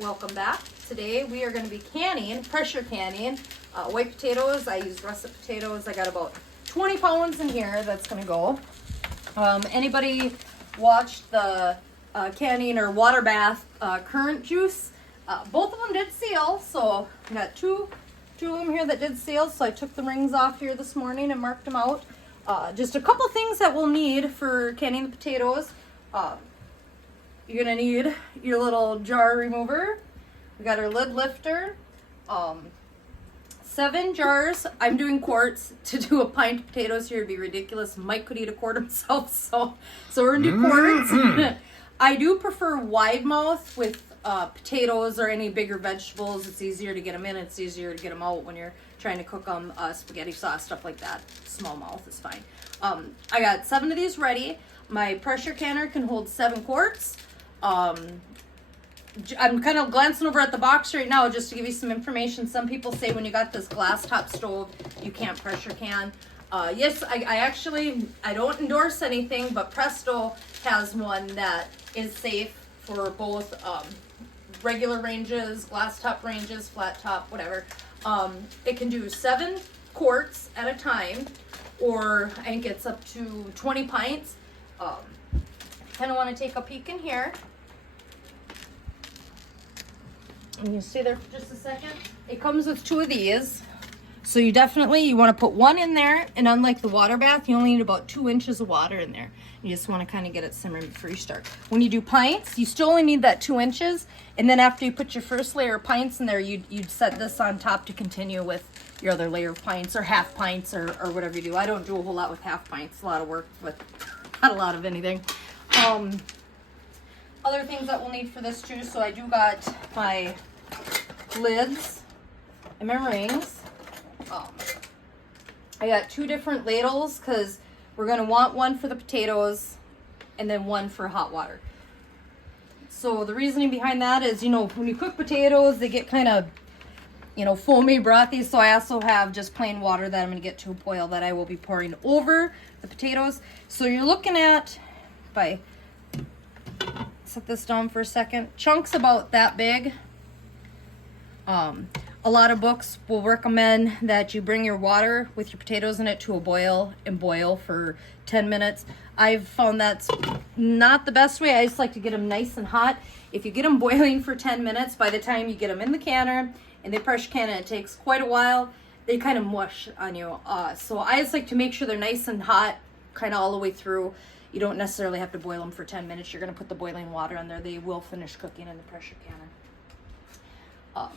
welcome back. Today we are going to be canning, pressure canning, white potatoes. I used russet potatoes. I got about 20 pounds in here that's going to go. Anybody watched the canning or water bath currant juice? Both of them did seal, so I got two of them here that did seal, so I took the rings off here this morning and marked them out. Just a couple things that we'll need for canning the potatoes. You're gonna need your little jar remover. We got our lid lifter. 7 jars. I'm doing quarts. To do a pint of potatoes here would be ridiculous. Mike could eat a quart himself, so we're gonna do quarts. I do prefer wide mouth with potatoes or any bigger vegetables. It's easier to get them in. It's easier to get them out when you're trying to cook them, spaghetti sauce, stuff like that. Small mouth is fine. I got 7 of these ready. My pressure canner can hold 7 quarts. I'm kind of glancing over at the box right now just to give you some information. Some people say when you got this glass top stove, you can't pressure can. Yes, I don't endorse anything, but Presto has one that is safe for both regular ranges, glass top ranges, flat top, whatever. It can do 7 quarts at a time, or I think it's up to 20 pints. Kind of want to take a peek in here. And you stay there for just a second. It comes with 2 of these. So you want to put 1 in there, and unlike the water bath, you only need about 2 inches of water in there. You just want to kind of get it simmering before you start. When you do pints, you still only need that 2 inches, and then after you put your first layer of pints in there, you'd set this on top to continue with your other layer of pints, or half pints, or whatever you do. I don't do a whole lot with half pints. A lot of work, but not a lot of anything. Other things that we'll need for this too, so I do got my lids and my rings. I got 2 different ladles because we're going to want one for the potatoes and then one for hot water. So the reasoning behind that is, when you cook potatoes, they get kind of, foamy, brothy. So I also have just plain water that I'm going to get to a boil that I will be pouring over the potatoes. So you're looking at, if I set this down for a second, chunks about that big. A lot of books will recommend that you bring your water with your potatoes in it to a boil and boil for 10 minutes. I've found that's not the best way. I just like to get them nice and hot. If you get them boiling for 10 minutes, by the time you get them in the canner and they pressure can, it takes quite a while, they kind of mush on you. So I just like to make sure they're nice and hot kind of all the way through. You don't necessarily have to boil them for 10 minutes. You're going to put the boiling water in there. They will finish cooking in the pressure canner.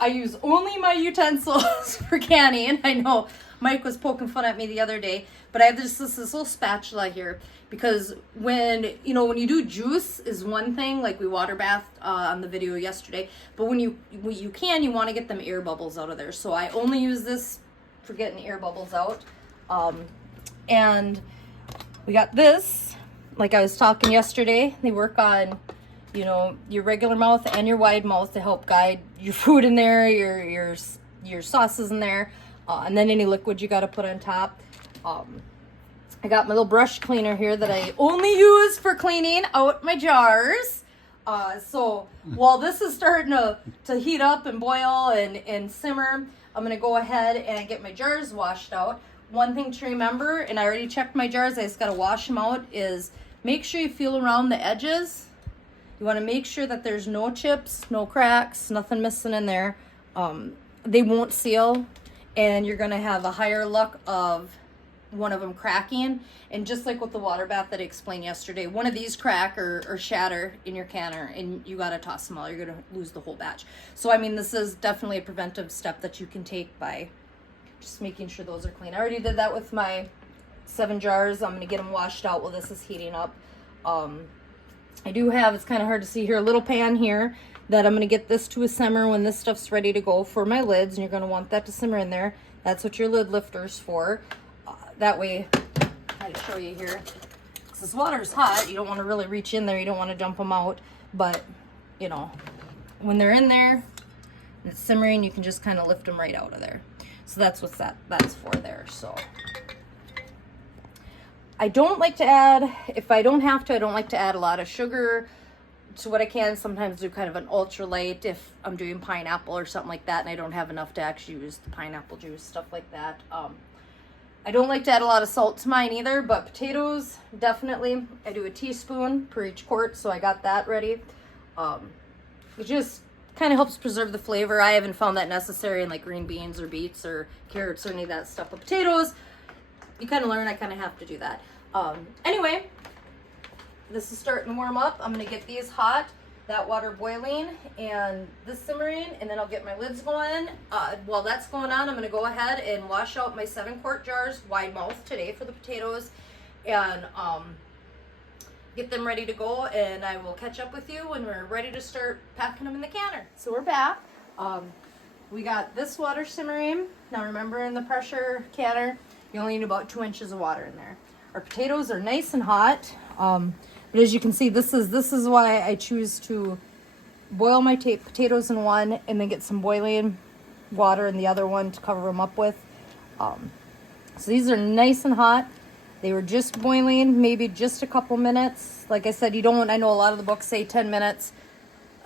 I use only my utensils for canning. I know Mike was poking fun at me the other day, but I have this little spatula here because when you do juice is one thing, like we water bathed on the video yesterday, but when you want to get them air bubbles out of there. So I only use this for getting air bubbles out. And we got this, like I was talking yesterday, they work on your regular mouth and your wide mouth to help guide your food in there, your sauces in there, and then any liquid you got to put on top. I got my little brush cleaner here that I only use for cleaning out my jars. So while this is starting to heat up and boil and simmer, I'm going to go ahead and get my jars washed out. One thing to remember, and I already checked my jars, I just got to wash them out, is make sure you feel around the edges. You want to make sure that there's no chips, no cracks, nothing missing in there. They won't seal, and you're going to have a higher luck of one of them cracking. And just like with the water bath that I explained yesterday, one of these crack or shatter in your canner, and you got to toss them all. You're going to lose the whole batch. So, this is definitely a preventive step that you can take by just making sure those are clean. I already did that with my 7 jars. I'm going to get them washed out while this is heating up. I do have, it's kind of hard to see here, a little pan here that I'm going to get this to a simmer when this stuff's ready to go for my lids, and you're going to want that to simmer in there. That's what your lid lifter's for. That way, I'll show you here. Because this water's hot, you don't want to really reach in there, you don't want to dump them out, but, when they're in there and it's simmering, you can just kind of lift them right out of there. So that's what that's for there, so. I don't like to add, if I don't have to, I don't like to add a lot of sugar So what I can sometimes do kind of an ultralight if I'm doing pineapple or something like that and I don't have enough to actually use the pineapple juice, stuff like that. I don't like to add a lot of salt to mine either, but potatoes, definitely. I do a teaspoon per each quart, so I got that ready. It just kind of helps preserve the flavor. I haven't found that necessary in like green beans or beets or carrots or any of that stuff. But potatoes, you kind of learn I kind of have to do that. Anyway, this is starting to warm up. I'm going to get these hot, that water boiling, and this simmering, and then I'll get my lids going. While that's going on, I'm going to go ahead and wash out my 7-quart jars, wide mouth today for the potatoes, and get them ready to go, and I will catch up with you when we're ready to start packing them in the canner. So we're back. We got this water simmering. Now remember, in the pressure canner, you only need about 2 inches of water in there. Our potatoes are nice and hot. But as you can see, this is why I choose to boil my potatoes in one and then get some boiling water in the other one to cover them up with. So these are nice and hot. They were just boiling, maybe just a couple minutes. Like I said, you don't, I know a lot of the books say 10 minutes.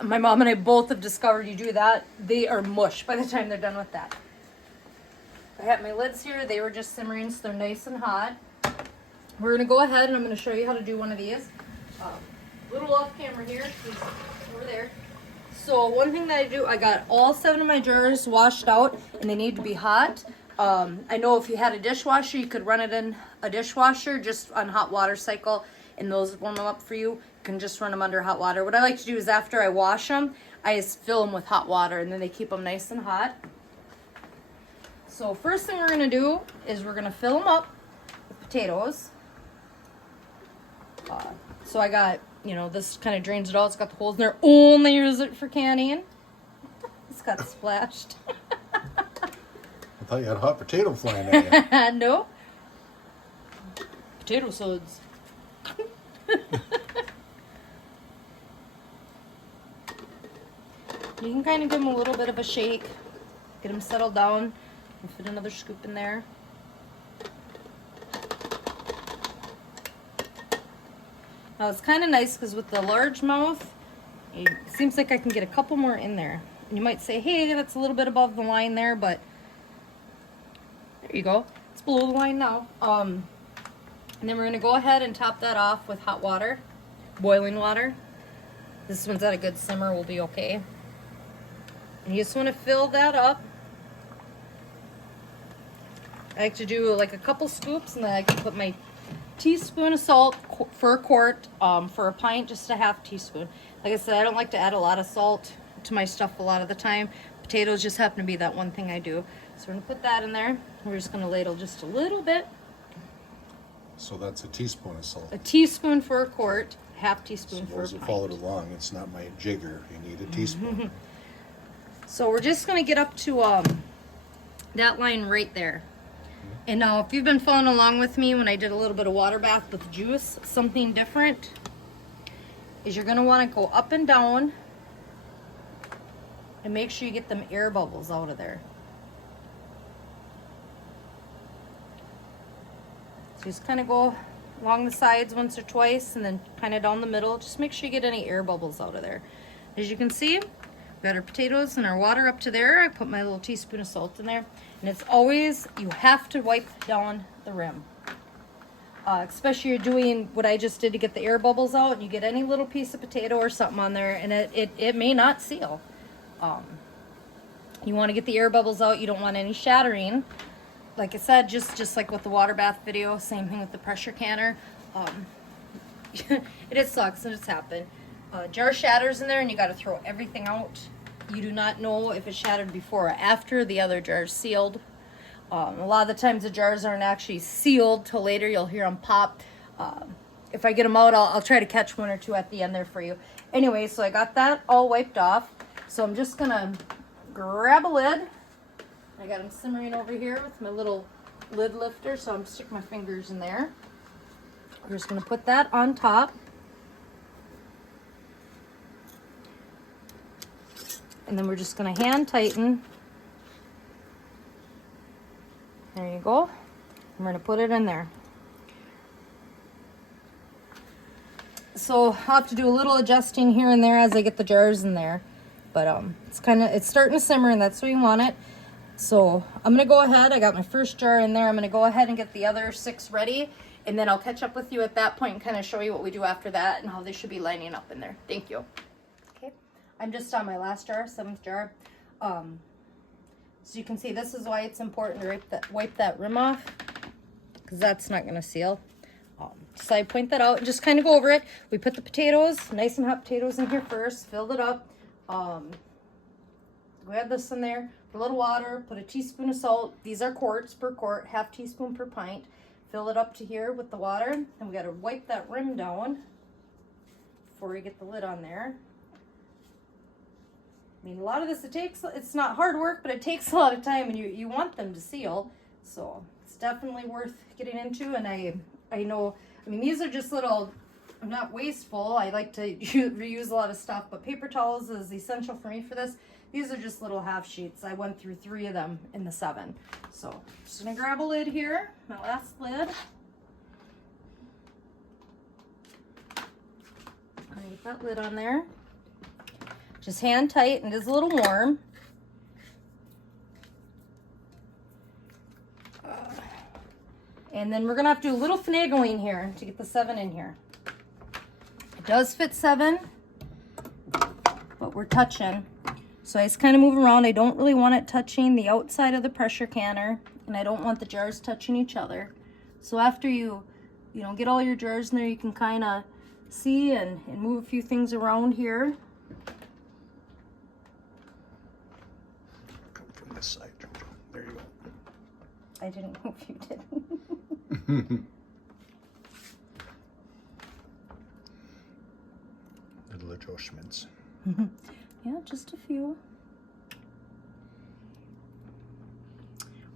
My mom and I both have discovered you do that, they are mush by the time they're done with that. I have my lids here. They were just simmering, so they're nice and hot. We're going to go ahead and I'm going to show you how to do one of these. Little off camera here, over there. So one thing that I do, I got all 7 of my jars washed out and they need to be hot. I know if you had a dishwasher, you could run it in a dishwasher just on hot water cycle and those warm them up for you. You can just run them under hot water. What I like to do is after I wash them, I just fill them with hot water and then they keep them nice and hot. So first thing we're going to do is we're going to fill them up with potatoes. So I got, you know, this kind of drains it out. It's got the holes in there. Only use it for canning. It's got splashed. I thought you had a hot potato flying at you. No. Potato suds. You can kind of give them a little bit of a shake. Get them settled down. And fit another scoop in there. Now it's kind of nice because with the large mouth, it seems like I can get a couple more in there. And you might say, hey, that's a little bit above the line there, but there you go. It's below the line now. And then we're going to go ahead and top that off with hot water, boiling water. This one's at a good simmer, will be okay. And you just want to fill that up. I like to do like a couple scoops and then I can put my teaspoon of salt for a quart. For a pint, just a half teaspoon. Like I said, I don't like to add a lot of salt to my stuff a lot of the time. Potatoes just happen to be that one thing I do. So we're going to put that in there. We're just going to ladle just a little bit. So that's a teaspoon of salt. A teaspoon for a quart, half teaspoon So for a those who pint. followed along, it's not my jigger. You need a teaspoon. So we're just going to get up to that line right there. And now if you've been following along with me when I did a little bit of water bath with juice, something different is you're going to want to go up and down and make sure you get them air bubbles out of there. So just kind of go along the sides once or twice and then kind of down the middle. Just make sure you get any air bubbles out of there. As you can see, we've got our potatoes and our water up to there. I put my little teaspoon of salt in there. And it's always, you have to wipe down the rim. Especially you're doing what I just did to get the air bubbles out, and you get any little piece of potato or something on there, and it may not seal. You want to get the air bubbles out. You don't want any shattering. Like I said, just like with the water bath video, same thing with the pressure canner. It just sucks, and it's happened. Jar shatters in there, and you got to throw everything out. You do not know if it shattered before or after the other jar's sealed. A lot of the times the jars aren't actually sealed till later. You'll hear them pop. If I get them out, I'll try to catch one or two at the end there for you. Anyway, so I got that all wiped off. So I'm just going to grab a lid. I got them simmering over here with my little lid lifter, so I'm sticking my fingers in there. I'm just going to put that on top. And then we're just going to hand tighten. There you go. I'm going to put it in there. so I'll have to do a little adjusting here and there as I get the jars in there. But it's starting to simmer, and that's what you want it. So I'm gonna go ahead. I got my first jar in there. I'm gonna go ahead and get the other 6 ready, and then I'll catch up with you at that point and kind of show you what we do after that and how they should be lining up in there. Thank you. Okay, I'm just on my last jar, 7th jar. So you can see this is why it's important to wipe that rim off, because that's not gonna seal. So I point that out and just kind of go over it. We put the potatoes, nice and hot potatoes, in here first, filled it up. We have this in there, put a little water, put a teaspoon of salt. These are quarts per quart, half teaspoon per pint. Fill it up to here with the water, and we got to wipe that rim down before we get the lid on there. I mean, a lot of this, it's not hard work, but it takes a lot of time, and you want them to seal. So it's definitely worth getting into, and I know, I mean, these are just little, I'm not wasteful. I like to reuse a lot of stuff, but paper towels is essential for me for this. These are just little half sheets. I went through 3 of them in the 7. So I'm just gonna grab a lid here, my last lid. I get that lid on there. Just hand tight, and it is a little warm. And then we're gonna have to do a little finagling here to get the 7 in here. It does fit 7, but we're touching. So I just kind of move around. I don't really want it touching the outside of the pressure canner, and I don't want the jars touching each other. So after you get all your jars in there, you can kind of see and move a few things around here. Come from this side, Jojo. There you go. I didn't know if you did. Little adjustments. Yeah, just a few.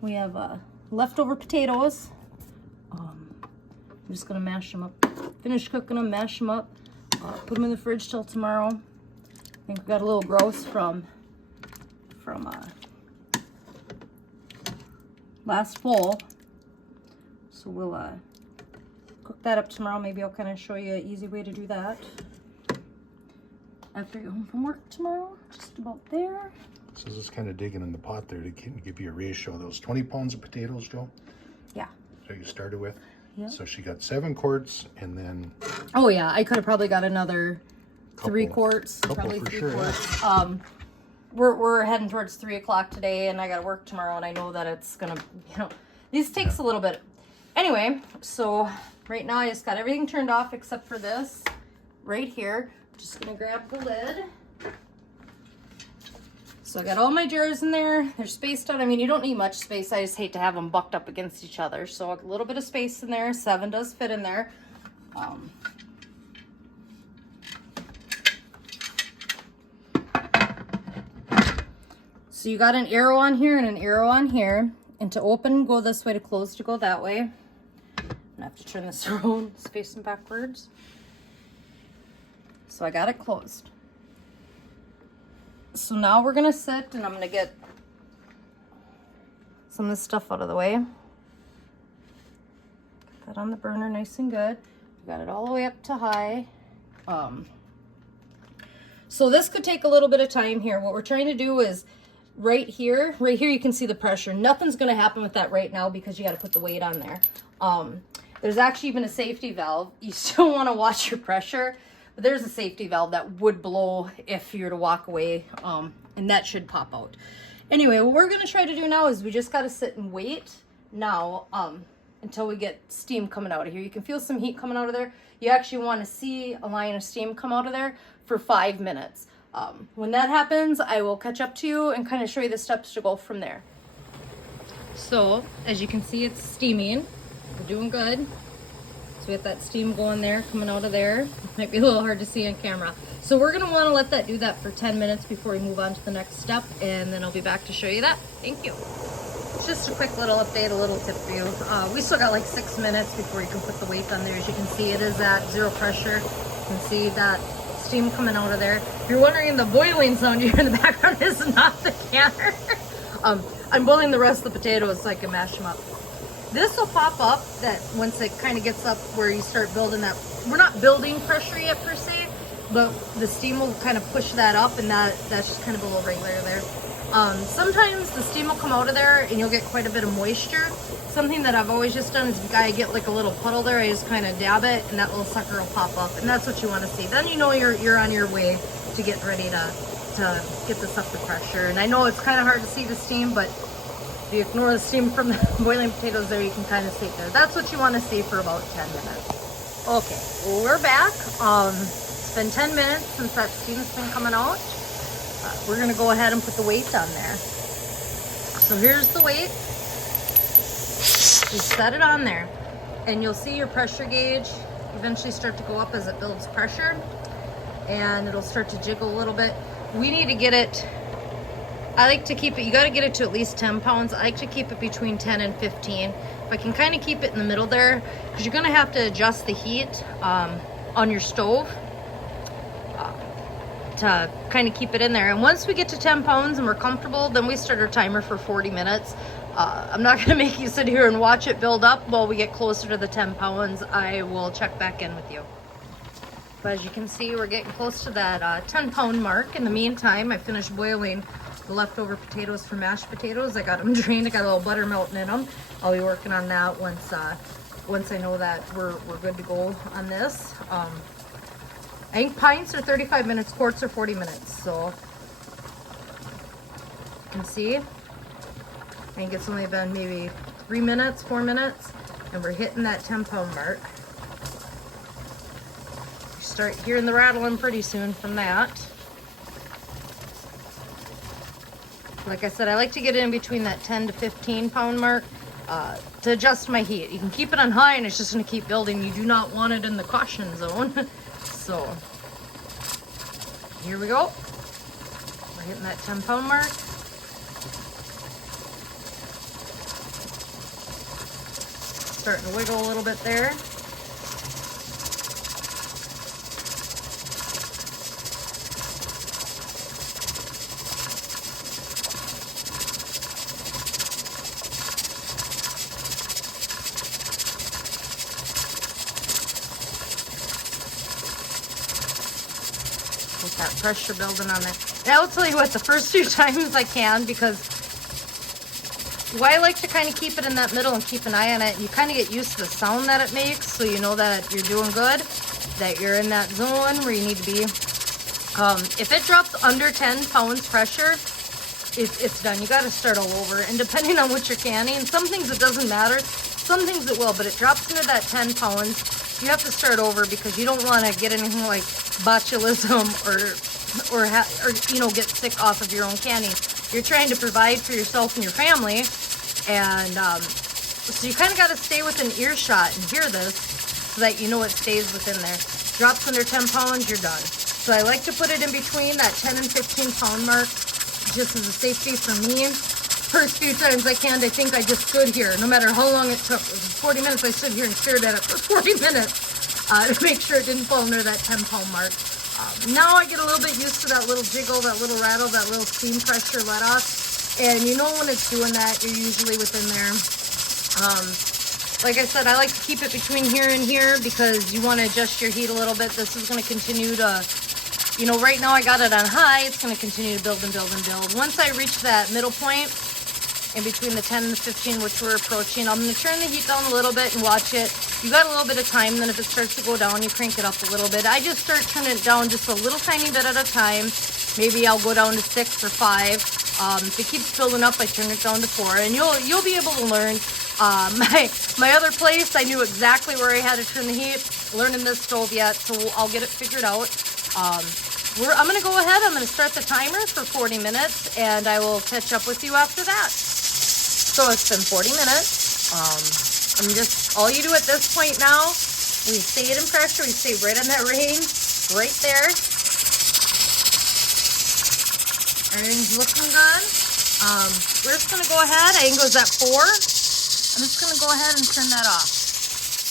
We have leftover potatoes. I'm just gonna mash them up. Finish cooking them, mash them up, put them in the fridge till tomorrow. I think we got a little grouse from last fall. So we'll cook that up tomorrow. Maybe I'll kind of show you an easy way to do that after you get home from work tomorrow. Just about there. So just kind of digging in the pot there to give you a ratio. Those 20 pounds of potatoes, Joe? Yeah. So you started with? Yeah. So she got 7 quarts, and then... Oh yeah, I could have probably got another 3 quarts. Couple Probably for 3 sure, quarts. yeah. We're heading towards 3 o'clock today, and I got to work tomorrow, and I know that it's gonna, these takes a little bit. Anyway, so right now I just got everything turned off except for this right here. Just gonna grab the lid. So I got all my jars in there. They're spaced out. I mean, you don't need much space. I just hate to have them bucked up against each other. So a little bit of space in there. 7 does fit in there. So you got an arrow on here and an arrow on here. And to open, go this way. To close, to go that way. I have to turn this around. It's facing backwards. So I got it closed. So now we're gonna sit, and I'm gonna get some of this stuff out of the way. Get that on the burner nice and good. Got it all the way up to high. So this could take a little bit of time here. What we're trying to do is right here you can see the pressure. Nothing's gonna happen with that right now because you gotta put the weight on there. There's actually even a safety valve. You still wanna watch your pressure. But there's a safety valve that would blow if you were to walk away, and that should pop out. Anyway, what we're gonna try to do now is we just gotta sit and wait now until we get steam coming out of here. You can feel some heat coming out of there. You actually wanna see a line of steam come out of there for 5 minutes. When that happens, I will catch up to you and kind of show you the steps to go from there. So, as you can see, it's steaming. We're doing good. So we got that steam going there, coming out of there. Might be a little hard to see on camera. So we're gonna wanna let that do that for 10 minutes before we move on to the next step, and then I'll be back to show you that. Thank you. It's just a quick little update, a little tip for you. We still got like 6 minutes before you can put the weight on there. As you can see, it is at 0 pressure. You can see that steam coming out of there. If you're wondering, the boiling sound you hear in the background is not the canner. I'm boiling the rest of the potatoes so I can mash them up. This will pop up that once it kind of gets up where you start building that. We're not building pressure yet per se, but the steam will kind of push that up, and that's just kind of a little regulator there. Sometimes the steam will come out of there and you'll get quite a bit of moisture. Something that I've always just done is if I get like a little puddle there, I just kind of dab it and that little sucker will pop up, and that's what you want to see. Then you know you're on your way to get ready to get this up to pressure. And I know it's kind of hard to see the steam, but if you ignore the steam from the boiling potatoes there, you can kind of see it there. That's what you want to see for about 10 minutes. Okay, we're back. It's been 10 minutes since that steam's been coming out. We're gonna go ahead and put the weight on there. So here's the weight. You set it on there, and you'll see your pressure gauge eventually start to go up as it builds pressure, and it'll start to jiggle a little bit. We need to get it, I like to keep it, you got to get it to at least 10 pounds. I like to keep it between 10 and 15. If I can kind of keep it in the middle there, because you're going to have to adjust the heat on your stove to kind of keep it in there. And once we get to 10 pounds and we're comfortable, then we start our timer for 40 minutes. I'm not going to make you sit here and watch it build up. While we get closer to the 10 pounds, I will check back in with you. But as you can see, we're getting close to that 10 pound mark. In the meantime, I finished boiling the leftover potatoes for mashed potatoes. I got them drained. I got a little butter melting in them. I'll be working on that once I know that we're good to go on this. I think pints are 35 minutes, quarts are 40 minutes. So you can see, I think it's only been maybe 3 minutes, 4 minutes, and we're hitting that 10 pound mark. You start hearing the rattling pretty soon from that. Like I said, I like to get it in between that 10 to 15 pound mark to adjust my heat. You can keep it on high and it's just going to keep building. You do not want it in the caution zone. So here we go. We're hitting that 10 pound mark. Starting to wiggle a little bit there. Get that pressure building on there. And I'll tell you what, the first few times I can, because why I like to kind of keep it in that middle and keep an eye on it, you kind of get used to the sound that it makes, so you know that you're doing good, that you're in that zone where you need to be. If it drops under 10 pounds pressure, it's done. You got to start all over. And depending on what you're canning, some things it doesn't matter, some things it will, but it drops into that 10 pounds, you have to start over, because you don't want to get anything like botulism or you know, get sick off of your own canning. You're trying to provide for yourself and your family, and so you kind of got to stay within earshot and hear this so that you know it stays within there. Drops under 10 pounds, you're done. So I like to put it in between that 10 and 15 pound mark, just as a safety for me. First few times I canned, I think I just stood here. No matter how long it took, 40 minutes, I stood here and stared at it for 40 minutes to make sure it didn't fall under that 10 pound mark. Now I get a little bit used to that little jiggle, that little rattle, that little steam pressure let off. And you know when it's doing that, you're usually within there. Like I said, I like to keep it between here and here because you want to adjust your heat a little bit. This is going to continue to, you know, right now I got it on high. It's going to continue to build and build and build. Once I reach that middle point, in between the 10 and the 15, which we're approaching, I'm going to turn the heat down a little bit and watch it. You got a little bit of time, then if it starts to go down, you crank it up a little bit. I just start turning it down just a little tiny bit at a time. Maybe I'll go down to 6 or 5. If it keeps building up, I turn it down to 4, and you'll be able to learn. My other place, I knew exactly where I had to turn the heat. Learning this stove yet, so I'll get it figured out. I'm going to go ahead. I'm going to start the timer for 40 minutes, and I will catch up with you after that. So it's been 40 minutes. All you do at this point now, we stay in pressure, we stay right in that range, right there. Everything's looking good. We're just gonna go ahead, I think it was at 4. I'm just gonna go ahead and turn that off.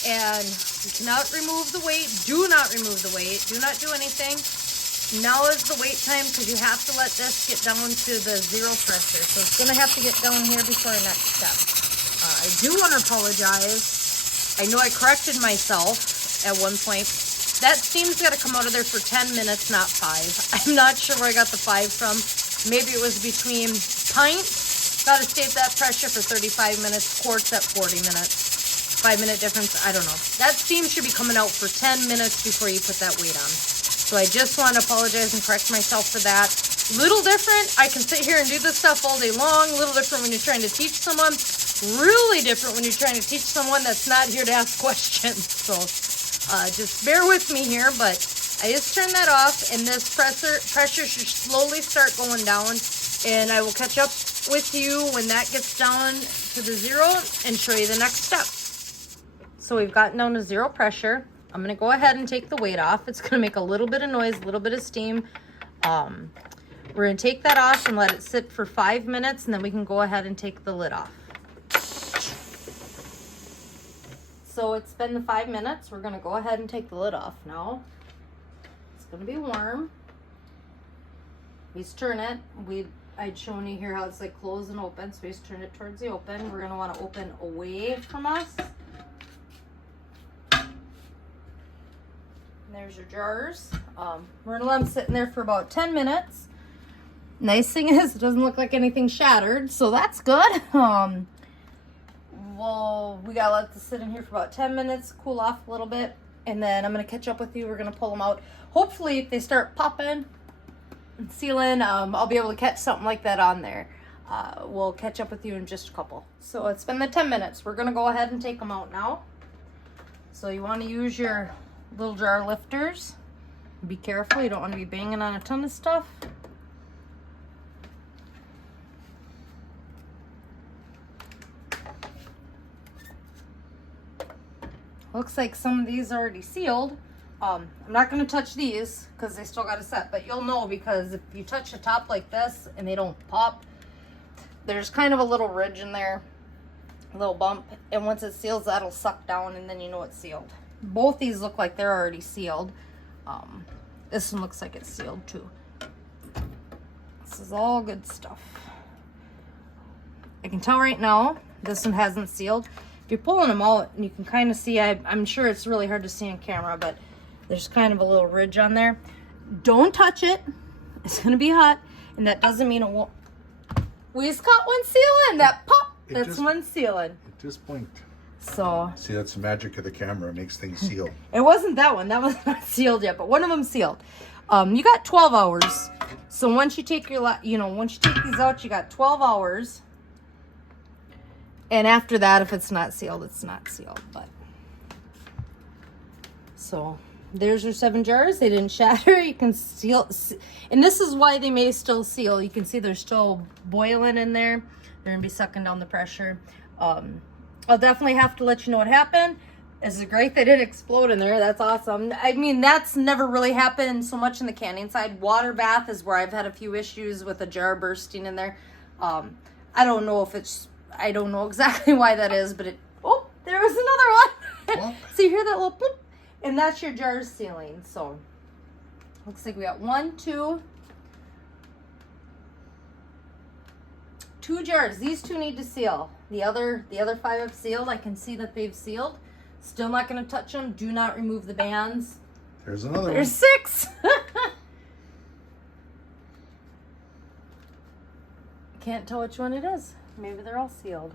And you cannot remove the weight, do not remove the weight, do not do anything. Now is the wait time, because you have to let this get down to the 0 pressure. So it's going to have to get down here before our next step. I do want to apologize. I know I corrected myself at one point. That steam's got to come out of there for 10 minutes, not 5. I'm not sure where I got the 5 from. Maybe it was between pint. Got to stay at that pressure for 35 minutes. Quarts at 40 minutes. 5-minute difference. I don't know. That steam should be coming out for 10 minutes before you put that weight on. So I just want to apologize and correct myself for that. Little different. I can sit here and do this stuff all day long. Little different when you're trying to teach someone. Really different when you're trying to teach someone that's not here to ask questions. So just bear with me here, but I just turned that off, and this pressure should slowly start going down, and I will catch up with you when that gets down to the 0 and show you the next step. So we've gotten down to 0 pressure. I'm going to go ahead and take the weight off. It's going to make a little bit of noise, a little bit of steam. We're going to take that off and let it sit for 5 minutes, and then we can go ahead and take the lid off. So it's been the 5 minutes. We're going to go ahead and take the lid off now. It's going to be warm. We just turn it. I'd shown you here how it's like close and open. So we just turn it towards the open. We're going to want to open away from us. And there's your jars. We're going to let them sit in there for about 10 minutes. Nice thing is it doesn't look like anything shattered. So that's good. Well, we gotta let this sit in here for about 10 minutes, cool off a little bit, and then I'm gonna catch up with you. We're gonna pull them out. Hopefully, if they start popping and sealing, I'll be able to catch something like that on there. We'll catch up with you in just a couple. So it's been the 10 minutes. We're gonna go ahead and take them out now. So you want to use your little jar lifters. Be careful. You don't want to be banging on a ton of stuff. Looks like some of these are already sealed. I'm not going to touch these because they still got to set, but you'll know because if you touch the top like this and they don't pop, there's kind of a little ridge in there, a little bump, and once it seals, that'll suck down and then you know it's sealed. Both these look like they're already sealed. This one looks like it's sealed too. This is all good stuff. I can tell right now this one hasn't sealed. If you're pulling them out, and you can kind of see, I'm sure it's really hard to see on camera, but there's kind of a little ridge on there. Don't touch it. It's going to be hot, and that doesn't mean it won't. We just caught one sealing. That pop, that's one sealing. It just blinked. So. See, that's the magic of the camera. It makes things seal. It wasn't that one. That was not sealed yet, but one of them sealed. You got 12 hours. So once you take your, once you take these out, you got 12 hours. And after that, if it's not sealed, it's not sealed. But so there's your 7 jars. They didn't shatter. You can seal, and this is why they may still seal. You can see they're still boiling in there. They're gonna be sucking down the pressure. I'll definitely have to let you know what happened. This is great they didn't explode in there. That's awesome. I mean, that's never really happened so much in the canning side. Water bath is where I've had a few issues with a jar bursting in there. I don't know if it's, I don't know exactly why that is, but oh, there was another one. So you hear that little bloop, and that's your jar sealing. So looks like we got 1, 2 jars. These 2 need to seal. The other 5 have sealed. I can see that they've sealed. Still not going to touch them. Do not remove the bands. There's another one. There's 6. Can't tell which one it is. Maybe they're all sealed.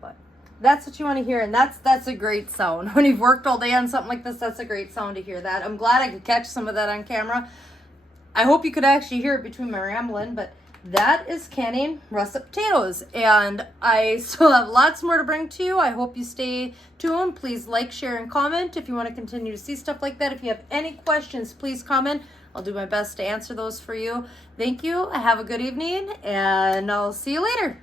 But that's what you want to hear, and that's a great sound. When you've worked all day on something like this, that's a great sound to hear that. I'm glad I could catch some of that on camera. I hope you could actually hear it between my rambling, but that is canning russet potatoes, and I still have lots more to bring to you. I hope you stay tuned. Please like, share, and comment if you want to continue to see stuff like that. If you have any questions, please comment. I'll do my best to answer those for you. Thank you. Have a good evening, and I'll see you later.